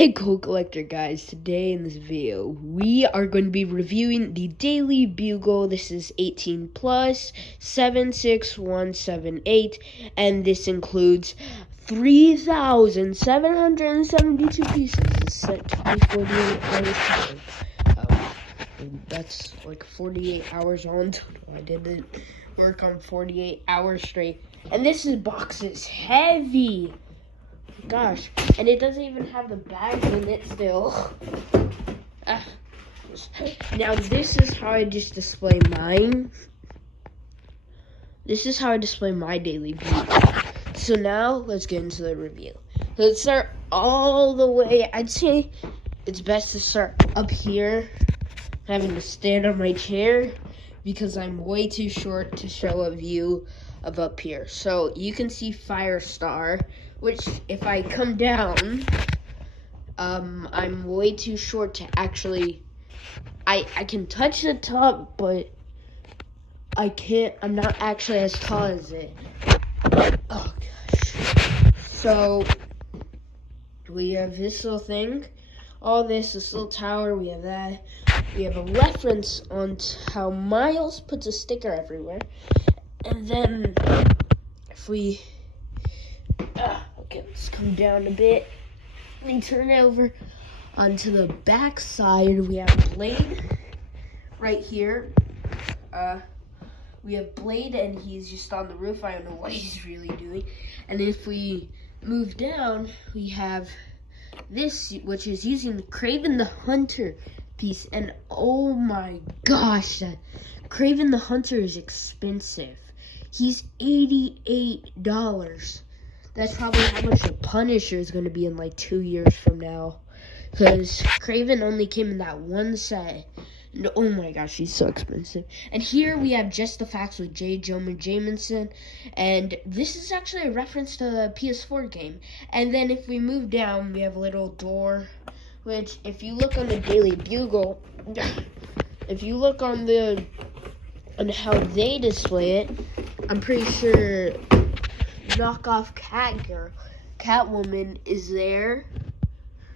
Hey Cool Collector guys, today in this video we are going to be reviewing the Daily Bugle. This is 18 plus 76178 and this includes 3,772 pieces. It's set to be 48 hours time. That's like 48 hours on total. I didn't work on 48 hours straight. And this box is heavy. Gosh, and it doesn't even have the bags in it still. Now this is how I just display mine. This is how I display my daily view. So now let's get into the review. Let's start all the way. I'd say it's best to start up here, having to stand on my chair because I'm way too short to show a view of up here. So you can see Firestar, which if I come down, I'm way too short to actually, I can touch the top, but I'm not actually as tall as it. Oh gosh. So we have this little thing, this little tower, we have that. We have a reference on how Miles puts a sticker everywhere. And then if we, okay, let's come down a bit. Let me turn it over onto the back side. We have Blade right here. We have Blade and he's just on the roof. I don't know what he's really doing. And if we move down, we have this, which is using the Craven the Hunter piece. And oh my gosh, that Craven the Hunter is expensive. He's $88. That's probably how much the Punisher is going to be in like 2 years from now. Because Craven only came in that one set. And oh my gosh, he's so expensive. And here we have Just the Facts with J. Jonah Jameson. And this is actually a reference to the PS4 game. And then if we move down, we have a little door. Which, if you look on the Daily Bugle, if you look on how they display it, I'm pretty sure knockoff Catwoman is there,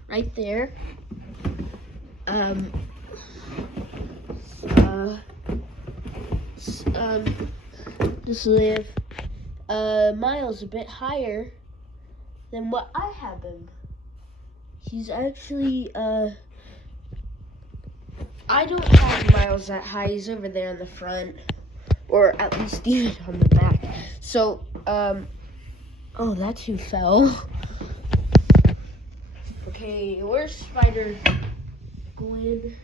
right there. Just live Miles a bit higher than what I have him. He's actually I don't have Miles that high. He's over there in the front, or at least even on the back. So, oh, that's who fell. Okay, where's Spider-Gwen?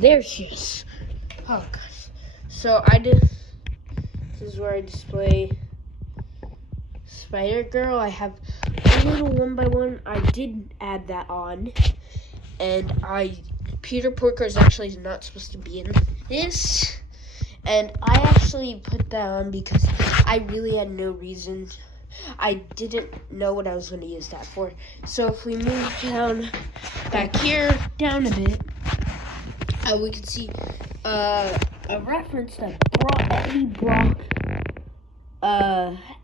There she is. Oh, gosh. So, this is where I display Spider-Girl. I have a little 1x1. I did add that on. And Peter Porker is actually not supposed to be in this. And I actually put that on because I really had no reason. I didn't know what I was going to use that for. So if we move down, back here, down a bit, we can see a reference that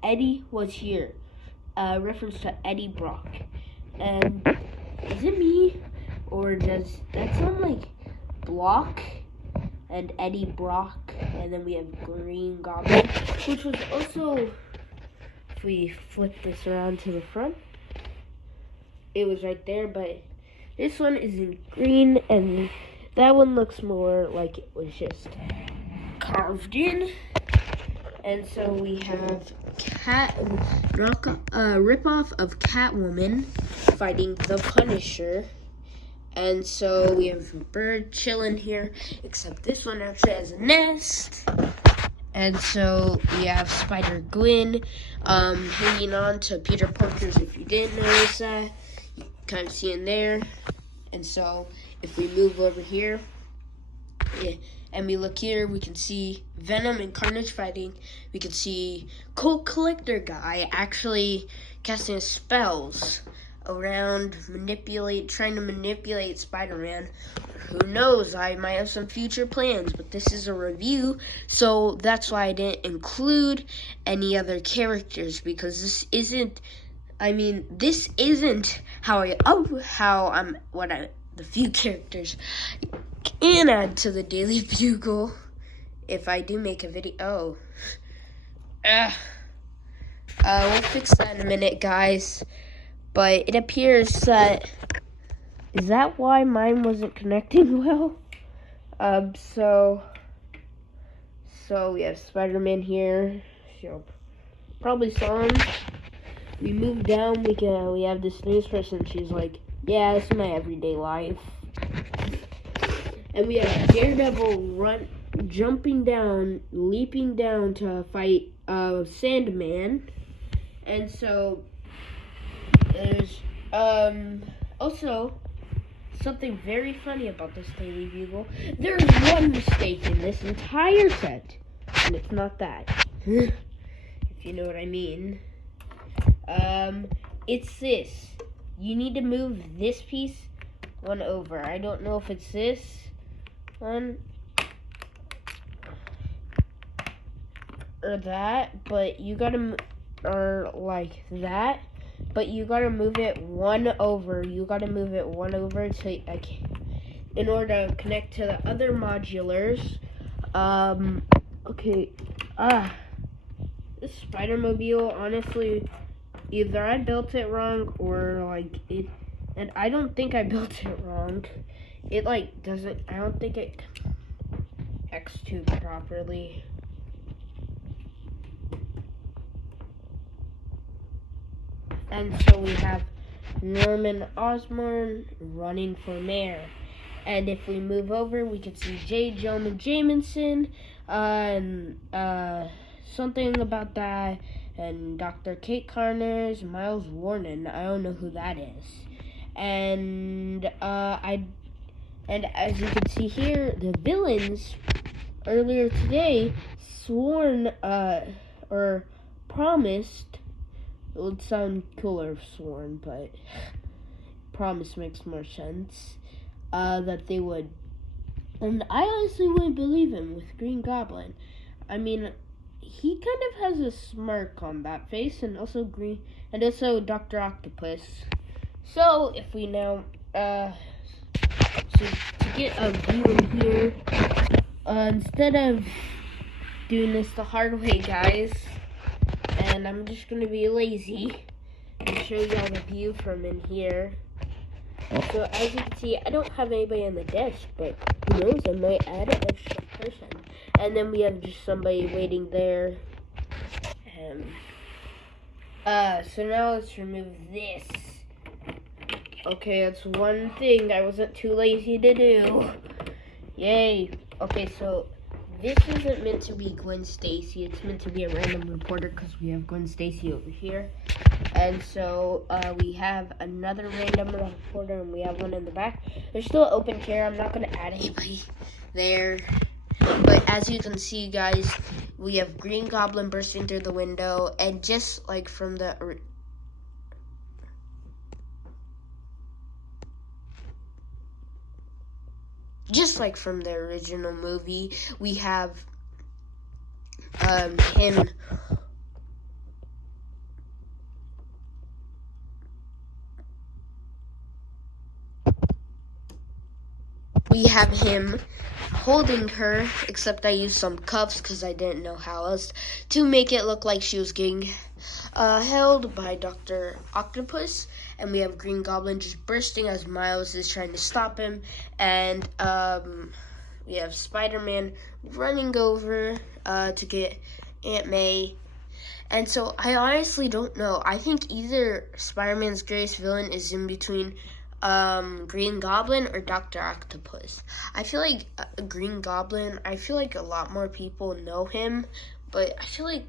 Eddie was here. Reference to Eddie Brock. And is it me? Or does that sound like Block and Eddie Brock? And then we have Green Goblin, which was also, if we flip this around to the front, it was right there, but this one is in green, and that one looks more like it was just carved in. And so we have ripoff of Catwoman fighting the Punisher. And so we have a bird chilling here, except this one actually has a nest. And so we have Spider-Gwen hanging on to Peter Porker's, if you didn't notice that. You kind of see in there. And so if we move over here, and we look here, we can see Venom and Carnage fighting. We can see Cool Collector guy actually casting his spells around, trying to manipulate Spider-Man. Who knows, I might have some future plans, but this is a review, so that's why I didn't include any other characters, because this isn't I mean, this isn't the few characters can add to the Daily Bugle if I do make a video. We'll fix that in a minute, guys. But it appears that, is that why mine wasn't connecting well? So we have Spider-Man here. So probably saw him. We moved down. We have this news person. She's like, yeah, this is my everyday life. And we have Daredevil jumping down, leaping down to fight Sandman. And so there's also something very funny about this Daily Bugle. There's one mistake in this entire set, and it's not that. If you know what I mean. It's this. You need to move this piece one over. I don't know if it's this one or that, but you gotta, or like that, but you gotta move it one over. You gotta move it one over to, in order to connect to the other modulars. Okay. This Spider-Mobile, honestly, either I built it wrong or like it, and I don't think I built it wrong. It like doesn't, I don't think it X-tubed properly. And so we have Norman Osborn running for mayor. And if we move over, we can see J. Jonah Jameson, and something about that, and Dr. Kate Connors, Miles Warren. I don't know who that is. And and as you can see here, the villains earlier today sworn or promised. It would sound cooler if sworn, but promise makes more sense. That they would, and I honestly wouldn't believe him with Green Goblin. I mean, he kind of has a smirk on that face, and also Dr. Octopus. So if we now, so to get a view in here, instead of doing this the hard way, guys, and I'm just gonna be lazy and show y'all the view from in here. So as you can see, I don't have anybody on the desk, but who knows, I might add an extra person. And then we have just somebody waiting there. So now let's remove this. Okay, that's one thing I wasn't too lazy to do. Yay. Okay, so this isn't meant to be Gwen Stacy. It's meant to be a random reporter because we have Gwen Stacy over here. And so we have another random reporter, and we have one in the back. There's still an open chair. I'm not going to add anybody there. But as you can see, guys, we have Green Goblin bursting through the window. And just like from the original movie, we have him holding her, except I used some cuffs because I didn't know how else to make it look like she was getting held by Dr. Octopus. And we have Green Goblin just bursting as Miles is trying to stop him. And we have Spider-Man running over to get Aunt May. And so I honestly don't know. I think either Spider-Man's greatest villain is in between Green Goblin or Dr. Octopus. I feel like Green Goblin, I feel like a lot more people know him, but I feel like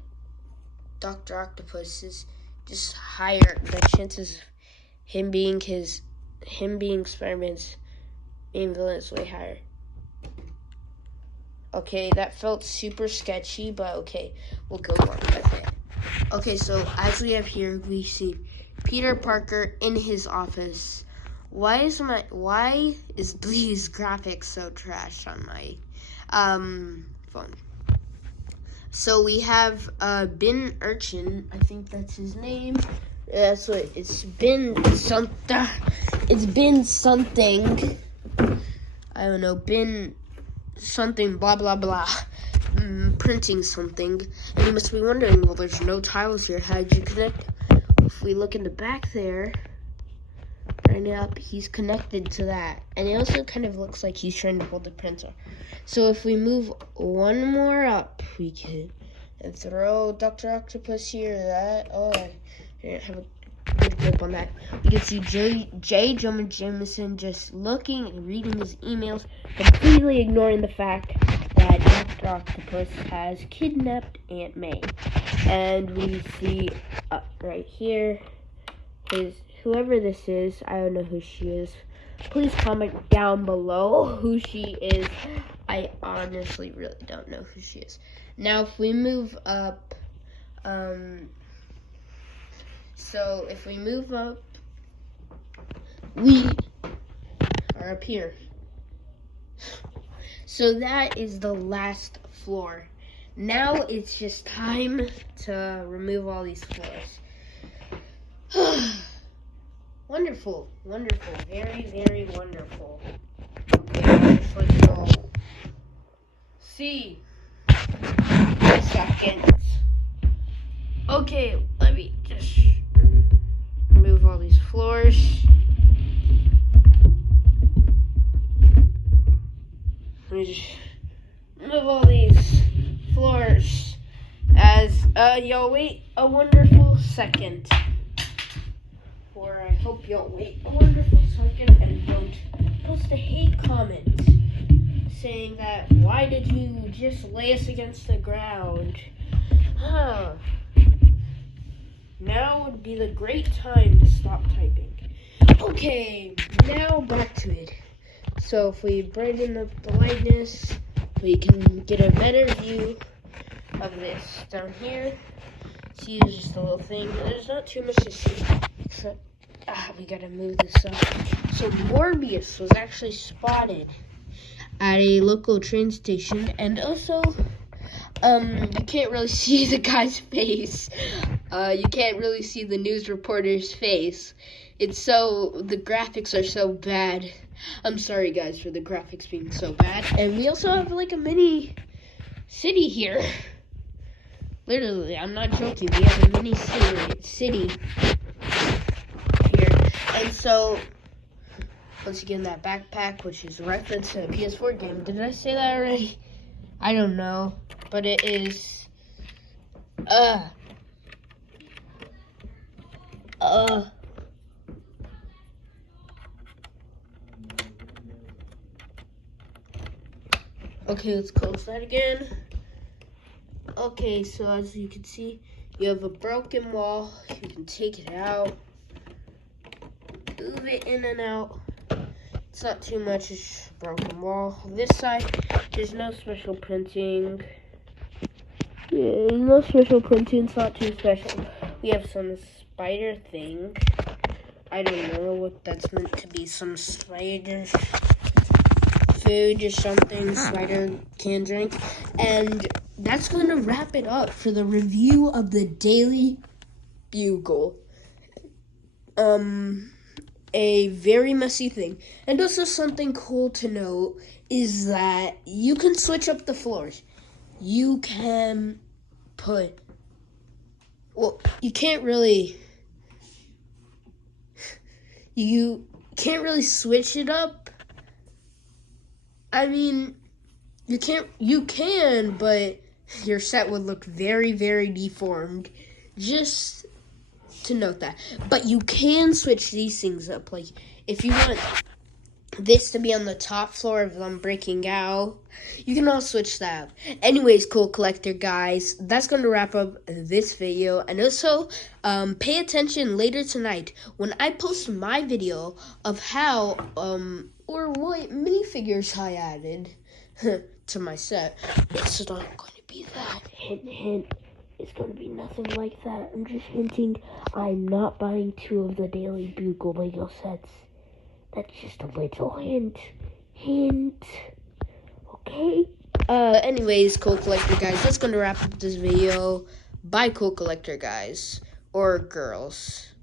Dr. Octopus is just higher. The chances of him being Spider-Man's main villain is way higher. Okay, that felt super sketchy, but okay, we'll go on with it. Okay, so as we have here, we see Peter Parker in his office. Why is these graphics so trash on my phone? So we have Ben Urchin, I think that's his name, That's what it's been. It's been something. I don't know. Been something. Blah blah blah. Printing something. And you must be wondering, well, there's no tiles here. How did you connect? If we look in the back there, right now, he's connected to that. And it also kind of looks like he's trying to build the printer. So if we move one more up, we can throw Dr. Octopus here. That, oh, I didn't have a good grip on that. We can see J. Jonah Jameson just looking and reading his emails, completely ignoring the fact that Dr. Octopus has kidnapped Aunt May. And we see right here is whoever this is. I don't know who she is. Please comment down below who she is. I honestly really don't know who she is. Now, if we move up, so if we move up, we are up here. So that is the last floor. Now it's just time to remove all these floors. Wonderful, wonderful, very, very wonderful. Okay, let's go. See. Seconds. Okay, let me just remove all these floors. Let me just remove all these floors. Y'all wait a wonderful second. Or I hope y'all wait a wonderful second and don't post a hate comment saying that, why did you just lay us against the ground? Now would be the great time to stop typing. Okay, now back to it. So if we brighten up the lightness, we can get a better view of this. Down here, see, there's just a little thing. There's not too much to see, except, we gotta move this up. So Morbius was actually spotted at a local train station, and also, you can't really see the guy's face. You can't really see the news reporter's face. The graphics are so bad. I'm sorry, guys, for the graphics being so bad. And we also have, like, a mini city here. Literally, I'm not joking. We have a mini city here. And so, once again, that backpack, which is a reference to a PS4 game. Did I say that already? I don't know. But it is, okay, let's close that again. Okay, so as you can see, you have a broken wall. You can take it out, move it in and out. It's not too much, it's a broken wall. This side, there's no special printing. Yeah, no special printing, it's not too special. We have some spider thing. I don't know what that's meant to be, some spider food or something, spider can drink. And that's going to wrap it up for the review of the Daily Bugle. A very messy thing. And also something cool to note is that you can switch up the floors. You can put, well, you can't really switch it up. I mean, you can, but your set would look very, very deformed. Just to note that. But you can switch these things up. Like, if you want this to be on the top floor of them breaking out, you can all switch that up. Anyways, cool collector guys, that's going to wrap up this video. And also, pay attention later tonight when I post my video of how, or what minifigures I added to my set. It's not going to be that. Hint, hint. It's going to be nothing like that. I'm just hinting. I'm not buying 2 of the Daily Bugle Lego sets. That's just a little hint. Hint. Okay? Anyways, cool collector guys, that's going to wrap up this video. Bye, cool collector guys. Or girls.